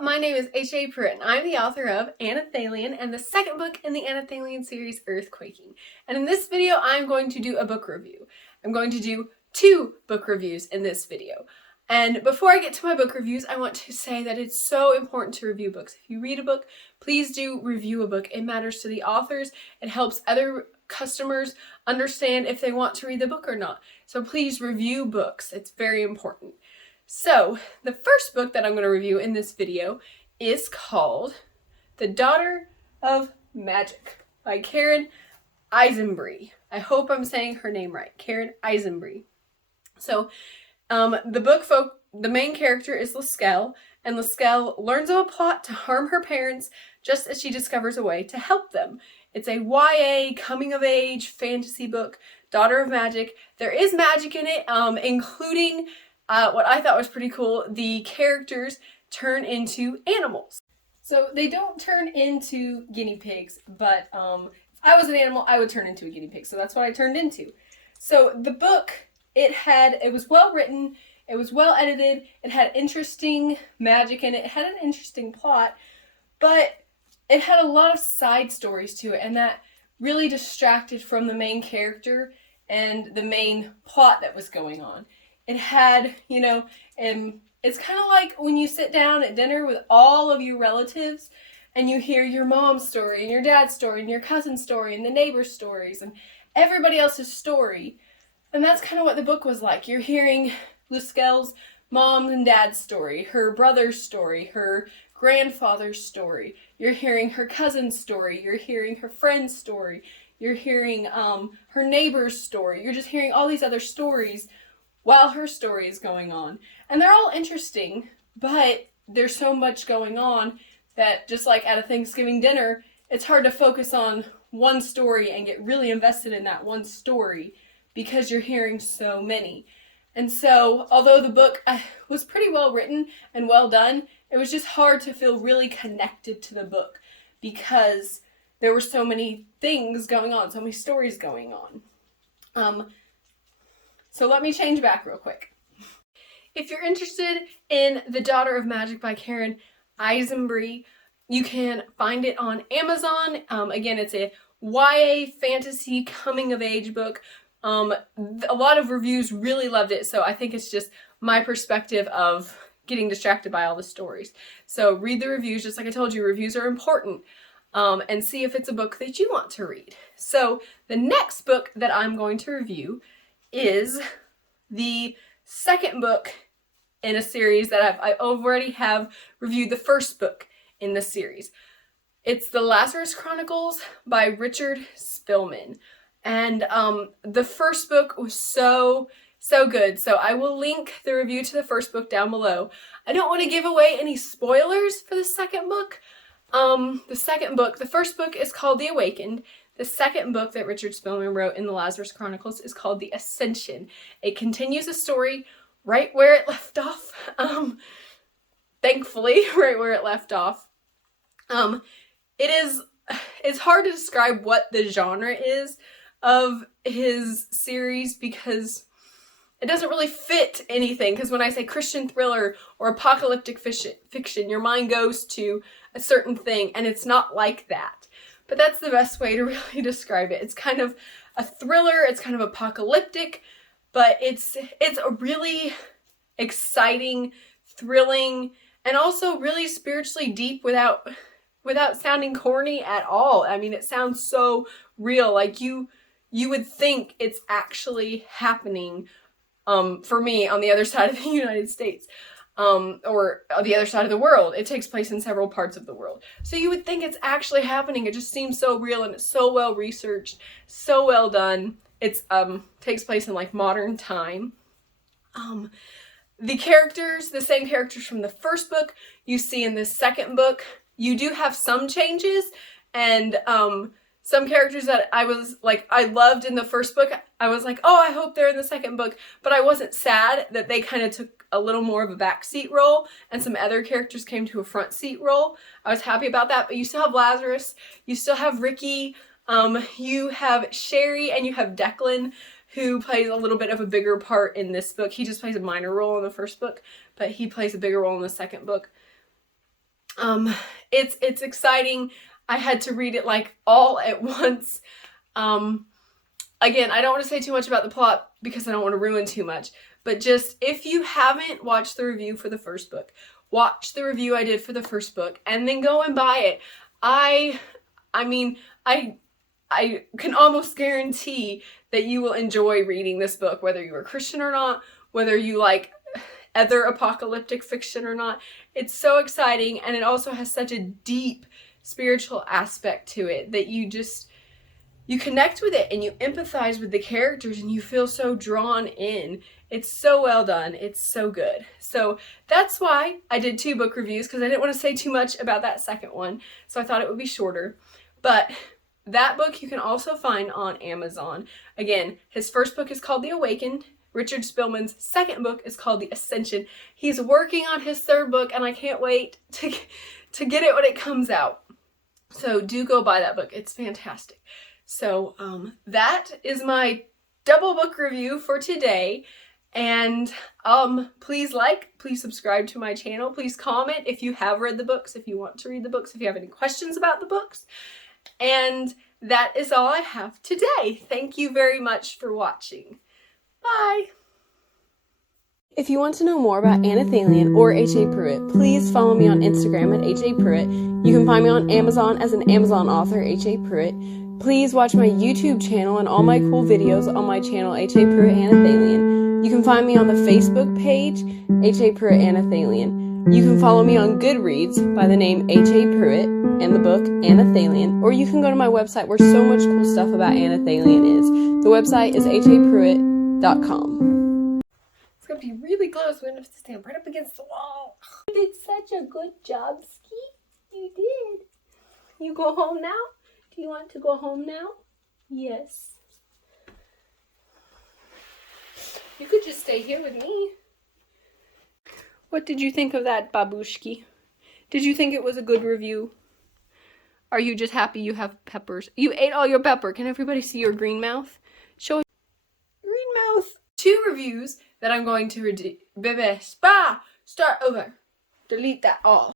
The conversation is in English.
my name is H.A. Pruitt, and I'm the author of Anathalion and the second book in the Anathalion series, Earthquaking. And in this video, I'm going to do a book review. I'm going to do 2 book reviews in this video. And before I get to my book reviews, I want to say that it's so important to review books. If you read a book, please do review a book. It matters to the authors. It helps other customers understand if they want to read the book or not. So please review books. It's very important. So, the first book that I'm going to review in this video is called The Daughter of Magic by Karen Eisenbrey. I hope I'm saying her name right. Karen Eisenbrey. So, the main character is Luskell, and Luskell learns of a plot to harm her parents just as she discovers a way to help them. It's a YA coming-of-age fantasy book, Daughter of Magic. There is magic in it, including what I thought was pretty cool, the characters turn into animals. So they don't turn into guinea pigs, but if I was an animal, I would turn into a guinea pig. So that's what I turned into. So the book, it was well written, it was well edited, it had interesting magic in it, it had an interesting plot, but it had a lot of side stories to it, and that really distracted from the main character and the main plot that was going on. It had, it's kind of like when you sit down at dinner with all of your relatives and you hear your mom's story and your dad's story and your cousin's story and the neighbor's stories and everybody else's story. And that's kind of what the book was like. You're hearing Luskell's mom and dad's story, her brother's story, her grandfather's story. You're hearing her cousin's story. You're hearing her friend's story. You're hearing her neighbor's story. You're just hearing all these other stories while her story is going on. And they're all interesting, but there's so much going on that just like at a Thanksgiving dinner, it's hard to focus on one story and get really invested in that one story because you're hearing so many. And so, although the book was pretty well written and well done, it was just hard to feel really connected to the book because there were so many things going on, so many stories going on. So let me change back real quick. If you're interested in The Daughter of Magic by Karen Eisenbrey, you can find it on Amazon. Again, it's a YA fantasy coming-of-age book. A lot of reviews really loved it, so I think it's just my perspective of getting distracted by all the stories. So read the reviews, just like I told you, reviews are important. And see if it's a book that you want to read. So the next book that I'm going to review is the second book in a series that I already have reviewed the first book in the series. It's The Lazarus Chronicles by Richard Spillman. And the first book was so good. So I will link the review to the first book down below. I don't want to give away any spoilers for the second book. The first book is called The Awakened. The second book that Richard Spillman wrote in the Lazarus Chronicles is called The Ascension. It continues the story right where it left off. Thankfully, right where it left off. It's hard to describe what the genre is of his series because it doesn't really fit anything. Because when I say Christian thriller or apocalyptic fiction, your mind goes to a certain thing, and it's not like that. But that's the best way to really describe it. It's kind of a thriller, it's kind of apocalyptic, but it's a really exciting, thrilling, and also really spiritually deep without sounding corny at all. I mean, it sounds so real, like you would think it's actually happening for me on the other side of the United States. Or the other side of the world. It takes place in several parts of the world. So you would think it's actually happening. It just seems so real and it's so well researched, so well done. It's takes place in like modern time. The characters, the same characters from the first book, you see in the second book. You do have some changes, and some characters that I loved in the first book, I was like, oh, I hope they're in the second book, but I wasn't sad that they kind of took a little more of a backseat role, and some other characters came to a front seat role. I was happy about that, but you still have Lazarus, you still have Ricky, you have Sherry, and you have Declan, who plays a little bit of a bigger part in this book. He just plays a minor role in the first book, but he plays a bigger role in the second book. It's exciting. I had to read it like all at once. Again, I don't want to say too much about the plot because I don't want to ruin too much, but just if you haven't watched the review for the first book, watch the review I did for the first book and then go and buy it. I mean, I can almost guarantee that you will enjoy reading this book, whether you're a Christian or not, whether you like other apocalyptic fiction or not. It's so exciting, and it also has such a deep spiritual aspect to it that you connect with it and you empathize with the characters and you feel so drawn in. It's so well done. It's so good. So that's why I did 2 book reviews, because I didn't want to say too much about that second one. So I thought it would be shorter. But that book you can also find on Amazon. Again, his first book is called The Awakened. Richard Spillman's second book is called The Ascension. He's working on his third book, and I can't wait to get it when it comes out. So do go buy that book. It's fantastic. So that is my double book review for today. And please subscribe to my channel. Please comment if you have read the books, if you want to read the books, if you have any questions about the books. And that is all I have today. Thank you very much for watching. Bye! If you want to know more about Anna Thalian or H.A. Pruitt, please follow me on Instagram at H.A. Pruitt. You can find me on Amazon as an Amazon author, H.A. Pruitt. Please watch my YouTube channel and all my cool videos on my channel, H.A. Pruitt Anna Thalian. You can find me on the Facebook page, H.A. Pruitt Anna Thalian. You can follow me on Goodreads by the name H.A. Pruitt and the book Anna Thalian, or you can go to my website where so much cool stuff about Anna Thalian is. The website is hapruitt.com. It's going to be really close. We're going to have to stand right up against the wall. You did such a good job, Ski. You did. You go home now? Do you want to go home now? Yes. You could just stay here with me. What did you think of that, babushki? Did you think it was a good review? Are you just happy you have peppers? You ate all your pepper. Can everybody see your green mouth? Show it. Green mouth. 2 reviews that I'm going to start over. Delete that all.